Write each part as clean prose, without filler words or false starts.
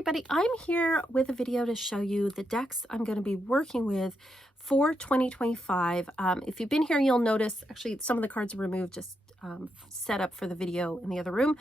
everybody, I'm here with a video to show you the decks I'm going to be working with for 2025. If you've been here, you'll notice actually some of the cards are removed, just set up for the video in the other room.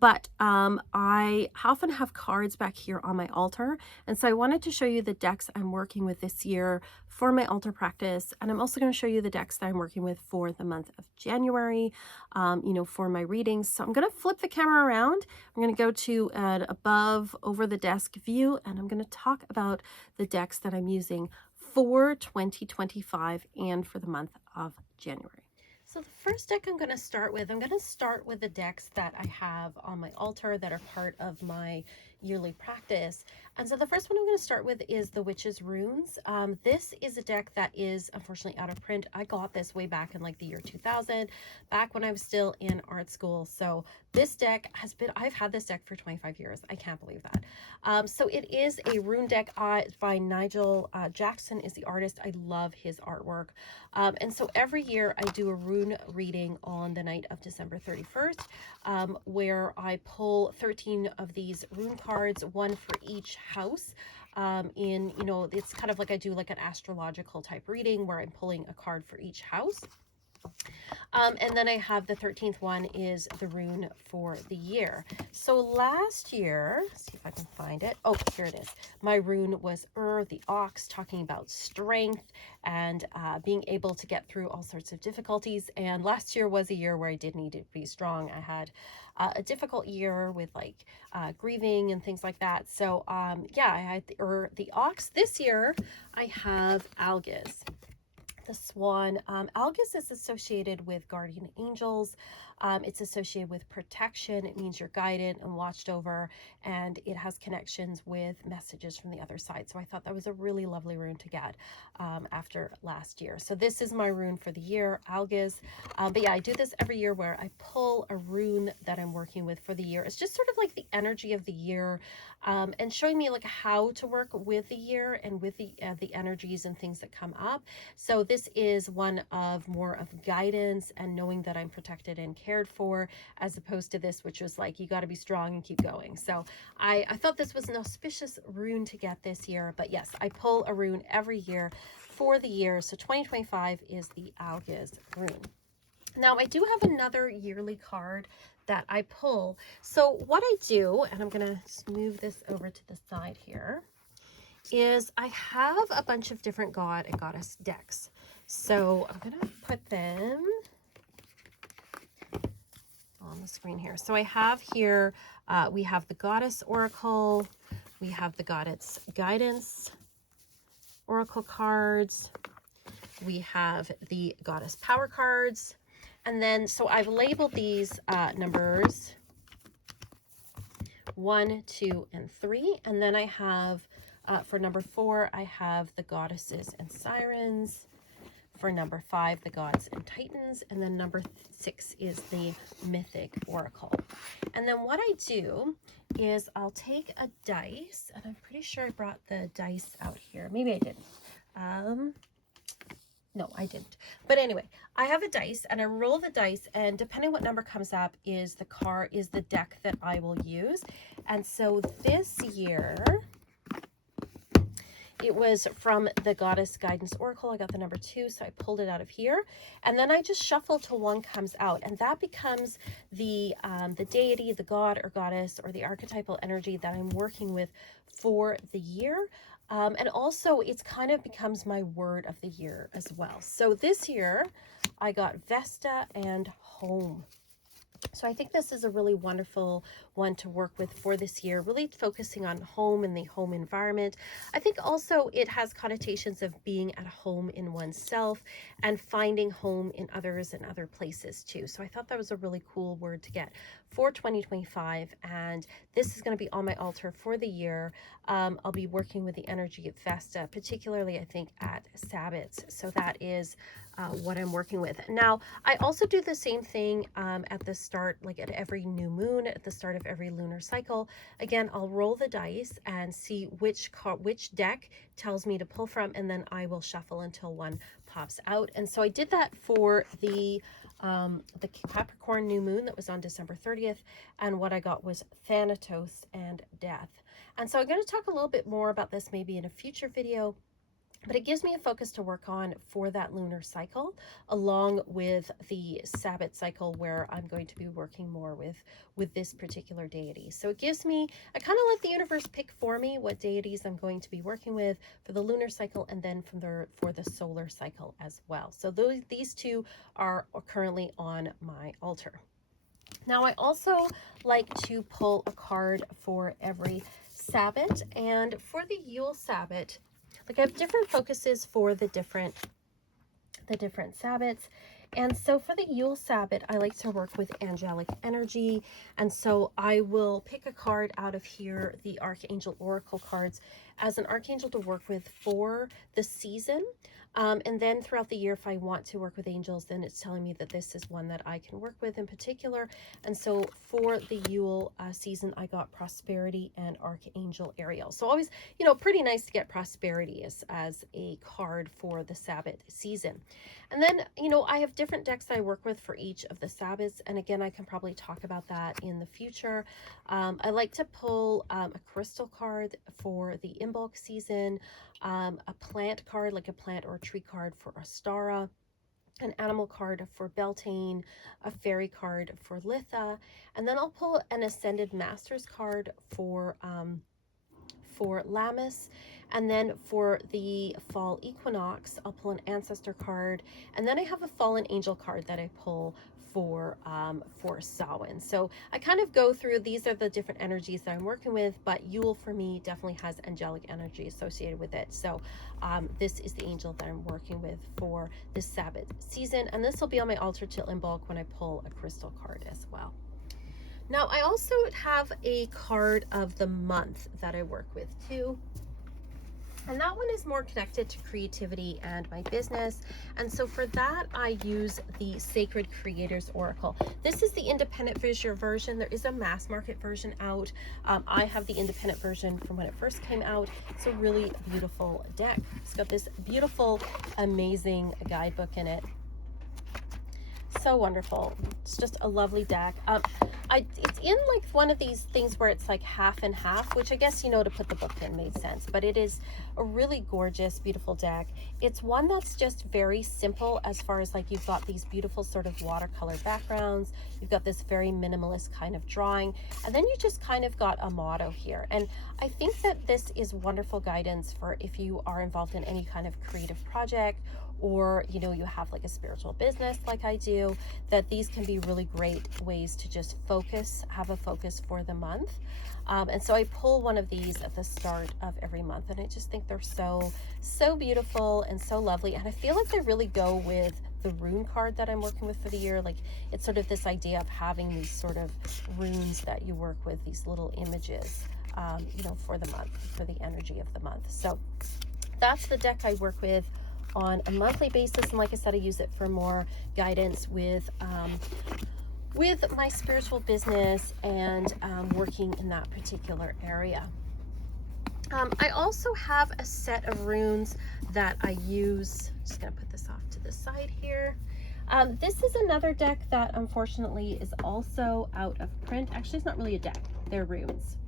But I often have cards back here on my altar, and so I wanted to show you the decks I'm working with this year for my altar practice. And I'm also going to show you the decks that I'm working with for the month of January, for my readings. So I'm going to flip the camera around. I'm going to go to an above over the desk view, and I'm going to talk about the decks that I'm using for 2025 and for the month of January. So the first deck I'm going to start with the decks that I have on my altar that are part of my yearly practice. And so the first one I'm going to start with is the Witch's Runes. This is a deck that is unfortunately out of print. I got this way back in like the year 2000, back when I was still in art school. So this deck I've had this deck for 25 years. I can't believe that. So it is a rune deck by Nigel Jackson is the artist. I love his artwork. And so every year I do a rune reading on the night of December 31st, where I pull 13 of these rune cards, one for each house. It's kind of like I do like an astrological type reading where I'm pulling a card for each house. And then I have the 13th one is the rune for the year. So last year, let's see if I can find it. Oh, here it is. My rune was the ox, talking about strength and being able to get through all sorts of difficulties. And last year was a year where I did need to be strong. I had a difficult year with grieving and things like that. So I had the ox. This year I have Algis, the swan. Algis is associated with guardian angels. It's associated with protection. It means you're guided and watched over, and it has connections with messages from the other side. So I thought that was a really lovely rune to get after last year. So this is my rune for the year, Algis. But yeah, I do this every year where I pull a rune that I'm working with for the year. It's just sort of like the energy of the year, and showing me like how to work with the year and with the energies and things that come up. So this is one of more of guidance and knowing that I'm protected and cared for, as opposed to this, which was like, you got to be strong and keep going. So I thought this was an auspicious rune to get this year. But yes, I pull a rune every year for the year. So 2025 is the Algis rune. Now I do have another yearly card that I pull. So what I do, and I'm going to move this over to the side here, is I have a bunch of different god and goddess decks. So I'm going to put them on the screen here. So I have here, we have the Goddess Oracle, we have the Goddess Guidance Oracle cards, we have the Goddess Power cards, and then, so I've labeled these numbers 1, 2, and 3, and then I have, for number 4, I have the Goddesses and Sirens. For number 5, the Gods and Titans, and then number 6 is the Mythic Oracle. And then what I do is I'll take a dice, and I'm pretty sure I brought the dice out here. Maybe I didn't. No, I didn't. But anyway, I have a dice and I roll the dice, and depending what number comes up is the deck that I will use. And so this year, it was from the Goddess Guidance Oracle. I got the number 2, so I pulled it out of here. And then I just shuffle till one comes out, and that becomes the deity, the god or goddess, or the archetypal energy that I'm working with for the year. And also it's kind of becomes my word of the year as well. So this year I got Vesta and Home. So I think this is a really wonderful one to work with for this year, really focusing on home and the home environment. I think also it has connotations of being at home in oneself and finding home in others and other places too. So I thought that was a really cool word to get for 2025. And this is going to be on my altar for the year. I'll be working with the energy of Vesta, particularly I think at Sabbats. So that is what I'm working with. Now, I also do the same thing at the start, like at every new moon, at the start of every lunar cycle. Again, I'll roll the dice and see which deck tells me to pull from, and then I will shuffle until one pops out. And so I did that for the the Capricorn new moon that was on December 30th, and what I got was Thanatos and Death. And so I'm going to talk a little bit more about this maybe in a future video, but it gives me a focus to work on for that lunar cycle, along with the Sabbath cycle, where I'm going to be working more with this particular deity. So it gives me, I kind of let the universe pick for me what deities I'm going to be working with for the lunar cycle, and then for the solar cycle as well. So these two are currently on my altar. Now, I also like to pull a card for every Sabbath, and for the Yule Sabbath, like I have different focuses for the different Sabbats. And so for the Yule Sabbath, I like to work with angelic energy. And so I will pick a card out of here, the Archangel Oracle cards, as an archangel to work with for the season. And then throughout the year, if I want to work with angels, then it's telling me that this is one that I can work with in particular. And so for the Yule season, I got Prosperity and Archangel Ariel. So always, you know, pretty nice to get Prosperity as a card for the Sabbath season. And then, you know, I have different decks I work with for each of the Sabbaths. And again, I can probably talk about that in the future. I like to pull a crystal card for the Imbolc season, a plant card, like a plant or a tree card for Ostara, an animal card for Beltane, a fairy card for Litha, and then I'll pull an Ascended Masters card for Lammas. And then for the fall equinox, I'll pull an ancestor card, and then I have a fallen angel card that I pull for Samhain. So I kind of go through, these are the different energies that I'm working with, but Yule for me definitely has angelic energy associated with it. So this is the angel that I'm working with for this Sabbath season, and this will be on my altar till Imbolc when I pull a crystal card as well. Now, I also have a card of the month that I work with too. And that one is more connected to creativity and my business. And so for that, I use the Sacred Creators Oracle. This is the independent version. There is a mass market version out. I have the independent version from when it first came out. It's a really beautiful deck. It's got this beautiful, amazing guidebook in it. So wonderful. It's just a lovely deck. It's in like one of these things where it's like half and half, which I guess, you know, to put the book in made sense, but it is a really gorgeous, beautiful deck. It's one that's just very simple as far as like, you've got these beautiful sort of watercolor backgrounds. You've got this very minimalist kind of drawing, and then you just kind of got a motto here. And I think that this is wonderful guidance for if you are involved in any kind of creative project, or, you know, you have like a spiritual business like I do, that these can be really great ways to just focus, have a focus for the month. And so I pull one of these at the start of every month, and I just think they're so beautiful and so lovely. And I feel like they really go with the rune card that I'm working with for the year. Like, it's sort of this idea of having these sort of runes that you work with, these little images, you know, for the month, for the energy of the month. So that's the deck I work with on a monthly basis, and like I said, I use it for more guidance with my spiritual business and working in that particular area. I also have a set of runes that I use. Just gonna put this off to the side here. This is another deck that unfortunately is also out of print. Actually, it's not really a deck, they're runes.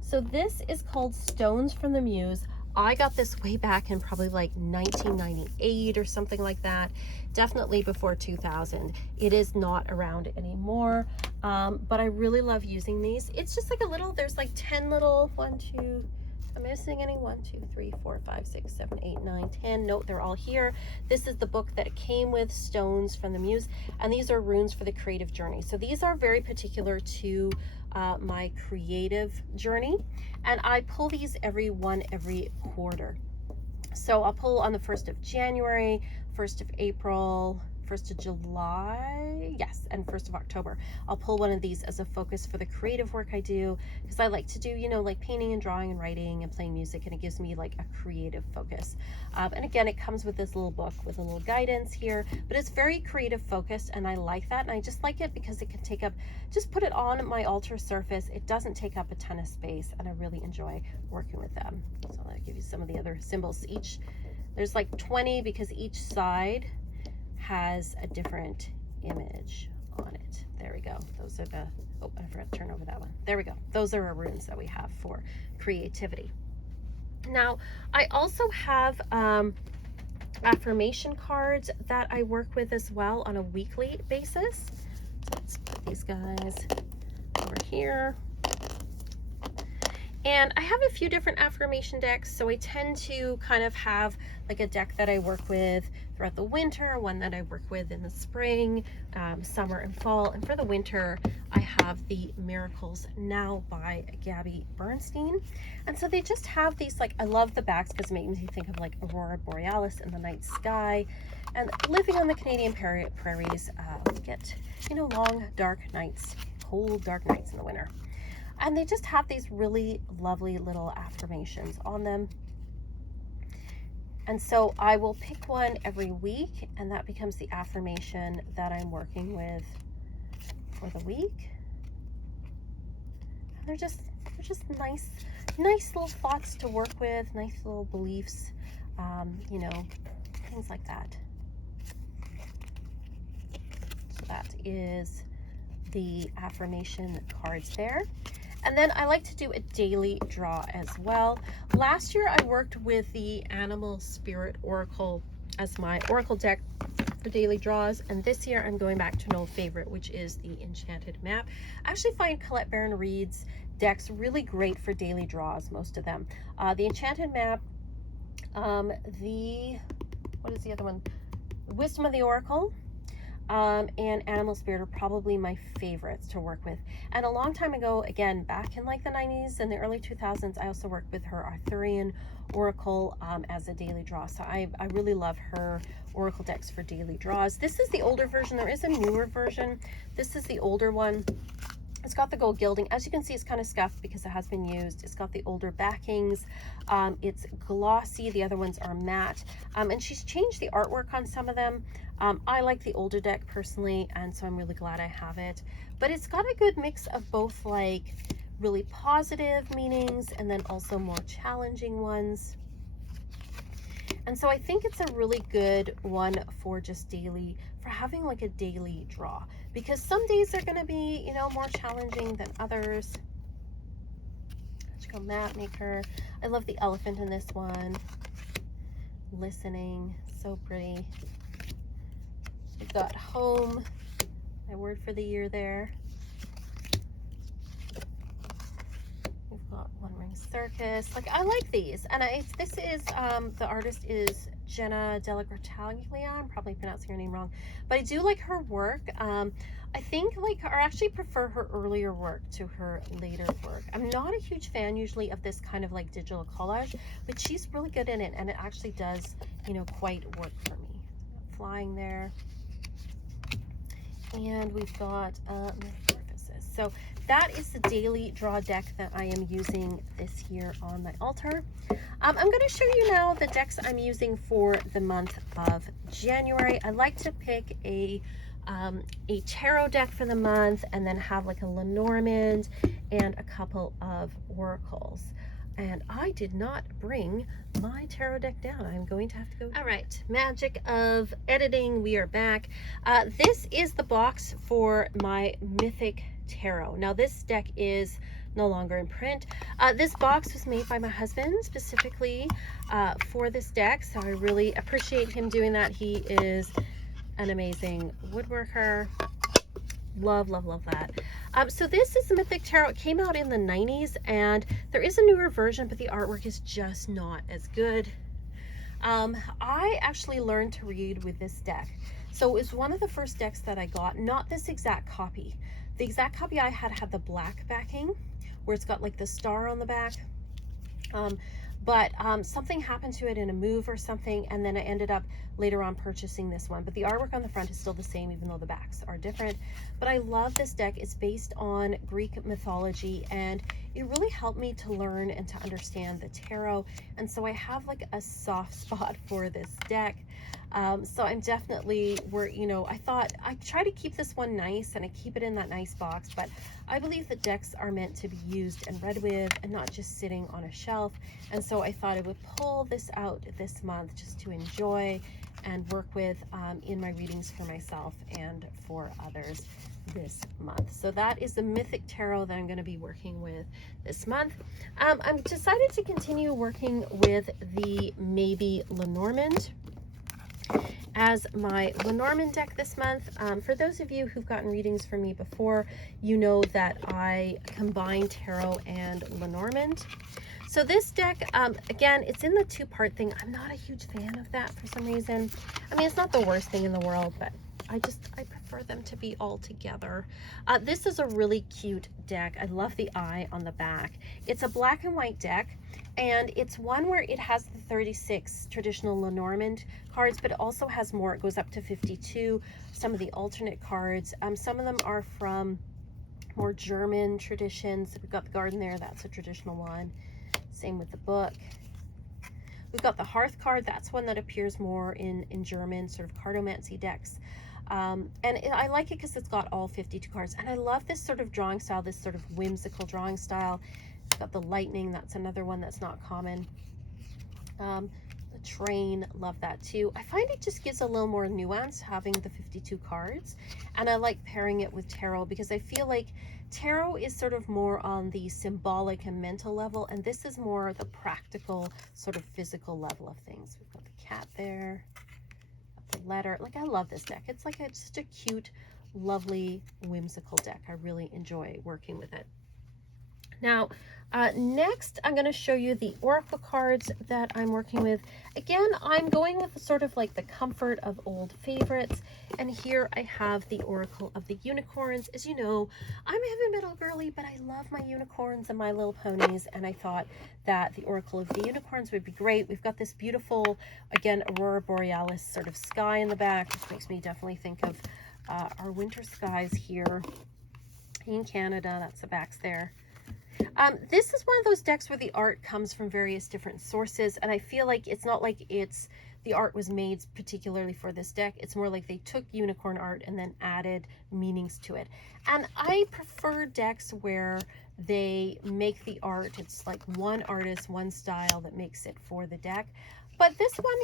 So this is called Stones from the Muse. I got this way back in probably like 1998 or something like that. Definitely before 2000. It is not around anymore, but I really love using these. It's just like a little, there's like 10 little, 1, 2, am I missing any? 1, 2, 3, 4, 5, 6, 7, 8, 9, 10. Note, they're all here. This is the book that it came with, Stones from the Muse, and these are runes for the creative journey. So these are very particular to my creative journey, and I pull these every quarter. So I'll pull on the 1st of January, 1st of April, 1st of July, yes, and 1st of October. I'll pull one of these as a focus for the creative work I do, because I like to do, you know, like painting and drawing and writing and playing music, and it gives me like a creative focus. And again, it comes with this little book with a little guidance here, but it's very creative focused, and I like that. And I just like it because it can take up, just put it on my altar surface. It doesn't take up a ton of space, and I really enjoy working with them. So I'll give you some of the other symbols. There's like 20 because each side has a different image on it. There we go. Those are the, oh, I forgot to turn over that one. There we go. Those are our runes that we have for creativity. Now, I also have affirmation cards that I work with as well on a weekly basis. So let's put these guys over here. And I have a few different affirmation decks, so I tend to kind of have like a deck that I work with throughout the winter, one that I work with in the spring, summer, and fall. And for the winter, I have the Miracles Now by Gabby Bernstein. And so they just have these, like, I love the backs because it makes me think of like Aurora Borealis in the night sky. And living on the Canadian prairies, we get, you know, long, dark nights, cold, dark nights in the winter. And they just have these really lovely little affirmations on them. And so I will pick one every week, and that becomes the affirmation that I'm working with for the week. And they're just nice little thoughts to work with, nice little beliefs, you know, things like that. So that is the affirmation cards there. And then I like to do a daily draw as well. Last year I worked with the Animal Spirit Oracle as my Oracle deck for daily draws, and this year I'm going back to an old favorite, which is the Enchanted Map. I actually find Colette Baron-Reid's decks really great for daily draws, most of them. The Enchanted Map, what is the other one? Wisdom of the Oracle, and Animal Spirit are probably my favorites to work with. And a long time ago, again, back in like the 90s and the early 2000s, I also worked with her Arthurian Oracle as a daily draw. So I really love her Oracle decks for daily draws. This is the older version. There is a newer version. This is the older one. It's got the gold gilding. As you can see, it's kind of scuffed because it has been used. It's got the older backings. It's glossy. The other ones are matte. And she's changed the artwork on some of them. I like the older deck personally, and so I'm really glad I have it. But it's got a good mix of both like really positive meanings and then also more challenging ones. And so I think it's a really good one for just daily, for having like a daily draw, because some days are going to be, you know, more challenging than others. Magical Map Maker. I love the elephant in this one. Listening, so pretty. We've got Home, my word for the year there. We've got One Ring Circus. Like, I like these, and this is the artist is Jenna Della Grottaglia. I'm probably pronouncing her name wrong, but I do like her work. I think or actually prefer her earlier work to her later work. I'm not a huge fan usually of this kind of like digital collage, but she's really good in it, and it actually does, you know, quite work for me. Flying there. And we've got Metamorphosis. So that is the daily draw deck that I am using this year on my altar. I'm going to show you now the decks I'm using for the month of January. I like to pick a tarot deck for the month, and then have like a Lenormand and a couple of oracles. And I did not bring my tarot deck down. I'm going to have to go. All right, magic of editing. We are back. This is the box for my Mythic Tarot. Now this deck is no longer in print. This box was made by my husband specifically for this deck, so I really appreciate him doing that. He is an amazing woodworker. Love, love, love that. So this is the Mythic Tarot. It came out in the 90s, and there is a newer version, but the artwork is just not as good. I actually learned to read with this deck. So it was one of the first decks that I got, not this exact copy. The exact copy I had the black backing, where it's got like the star on the back. But something happened to it in a move or something, and then I ended up later on purchasing this one. But the artwork on the front is still the same, even though the backs are different. But I love this deck. It's based on Greek mythology, and it really helped me to learn and to understand the tarot. And so I have like a soft spot for this deck. So I'm definitely, I thought I try to keep this one nice and I keep it in that nice box, but I believe that decks are meant to be used and read with and not just sitting on a shelf. And so I thought I would pull this out this month just to enjoy and work with in my readings for myself and for others this month. So that is the Mythic Tarot that I'm going to be working with this month. I'm decided to continue working with the Maybe Lenormand as my Lenormand deck this month. For those of you who've gotten readings from me before, you know that I combine tarot and Lenormand. So this deck, again, it's in the two-part thing. I'm not a huge fan of that for some reason. I mean, it's not the worst thing in the world, but I prefer them to be all together. This is a really cute deck. I love the eye on the back. It's a black and white deck, and it's one where it has the 36 traditional Lenormand cards, but it also has more. It goes up to 52. Some of the alternate cards. Some of them are from more German traditions. We've got the garden there. That's a traditional one. Same with the book. We've got the Hearth card. That's one that appears more in German sort of cartomancy decks. I like it because it's got all 52 cards. And I love this sort of drawing style, this sort of whimsical drawing style. It's got the lightning. That's another one that's not common. The train, love that too. I find it just gives a little more nuance having the 52 cards. And I like pairing it with tarot because I feel like tarot is sort of more on the symbolic and mental level, and this is more the practical sort of physical level of things. We've got the cat there, the letter. Like, I love this deck. It's like just a cute, lovely, whimsical deck. I really enjoy working with it. Now, next, I'm going to show you the oracle cards that I'm working with. Again, I'm going with sort of like the comfort of old favorites. And here I have the Oracle of the Unicorns. As you know, I'm a heavy metal girly, but I love my unicorns and My Little Ponies. And I thought that the Oracle of the Unicorns would be great. We've got this beautiful, again, Aurora Borealis sort of sky in the back, which makes me definitely think of our winter skies here in Canada. That's the backs there. This is one of those decks where the art comes from various different sources, and I feel like it's not like the art was made particularly for this deck. It's more like they took unicorn art and then added meanings to it. And I prefer decks where they make the art, it's like one artist, one style that makes it for the deck. But this one,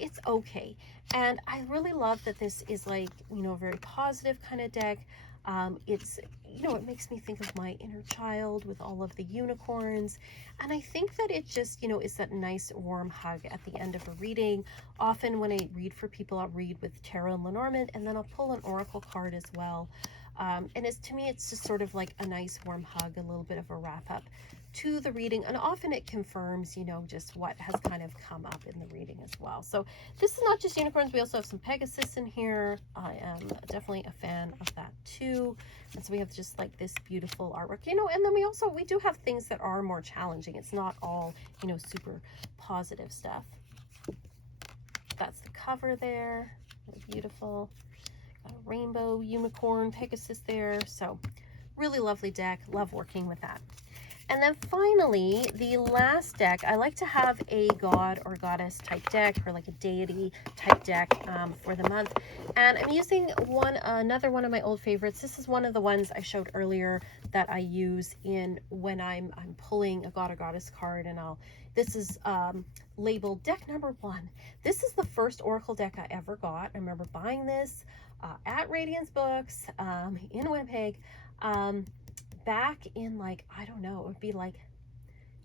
it's okay. And I really love that this is like, a very positive kind of deck. It's, it makes me think of my inner child with all of the unicorns. And I think that it just, is that nice warm hug at the end of a reading. Often when I read for people, I'll read with tarot and Lenormand, and then I'll pull an oracle card as well. And to me, it's just sort of like a nice warm hug, a little bit of a wrap up to the reading, and often it confirms, just what has kind of come up in the reading as well. So this is not just unicorns, we also have some Pegasus in here. I am definitely a fan of that too. And so we have just like this beautiful artwork, and then we do have things that are more challenging. It's not all, super positive stuff. That's the cover there, really beautiful. Got a rainbow unicorn Pegasus there. So really lovely deck, love working with that. And then finally, the last deck, I like to have a god or goddess type deck, or like a deity type deck for the month. And I'm using another one of my old favorites. This is one of the ones I showed earlier that I use when I'm pulling a god or goddess card. And this is labeled deck number 1. This is the first oracle deck I ever got. I remember buying this at Radiance Books in Winnipeg. Back in, like, I don't know, it would be like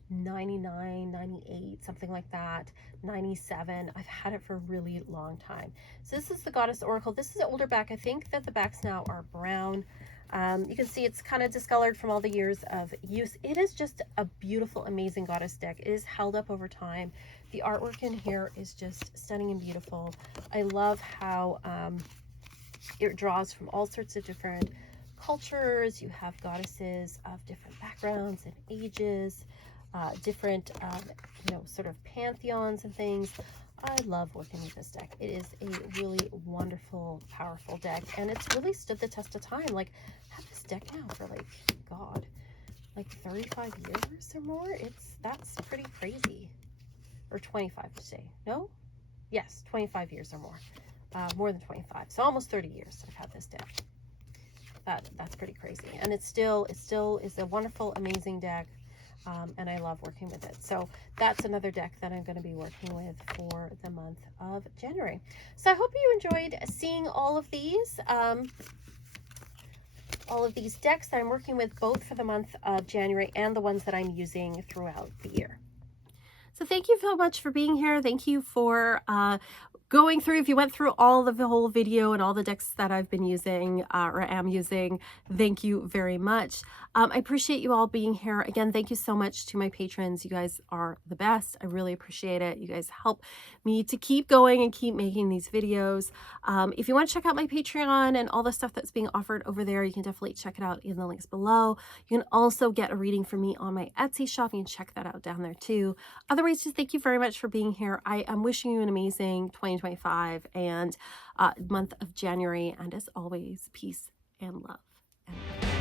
99, 98, something like that, 97. I've had it for a really long time. So this is the Goddess Oracle. This is an older back. I think that the backs now are brown. You can see it's kind of discolored from all the years of use. It is just a beautiful, amazing goddess deck. It is held up over time. The artwork in here is just stunning and beautiful. I love how it draws from all sorts of different cultures. You have goddesses of different backgrounds and ages, different sort of pantheons and things. I love working with this deck. It is a really wonderful, powerful deck, and it's really stood the test of time. Like, I have this deck now for like 35 years or more. That's pretty crazy. Or 25 to say. No? Yes, 25 years or more. More than 25. So almost 30 years I've had this deck. That's pretty crazy. And it still is a wonderful, amazing deck. And I love working with it. So that's another deck that I'm going to be working with for the month of January. So I hope you enjoyed seeing all of these decks that I'm working with, both for the month of January and the ones that I'm using throughout the year. So thank you so much for being here. Thank you for going through. If you went through all of the whole video and all the decks that I've been using or am using, thank you very much. I appreciate you all being here. Again, thank you so much to my patrons. You guys are the best. I really appreciate it. You guys help me to keep going and keep making these videos. If you want to check out my Patreon and all the stuff that's being offered over there, you can definitely check it out in the links below. You can also get a reading from me on my Etsy shop. You can check that out down there too. Otherwise, just thank you very much for being here. I am wishing you an amazing 2025 and month of January. And as always, peace and love.